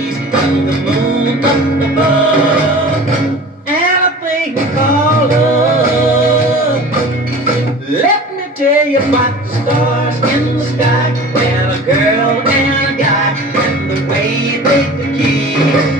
breeze and the moon up above, and a thing called love. Let me tell you about the stars in the sky, and a girl and a guy, and the way they could kiss.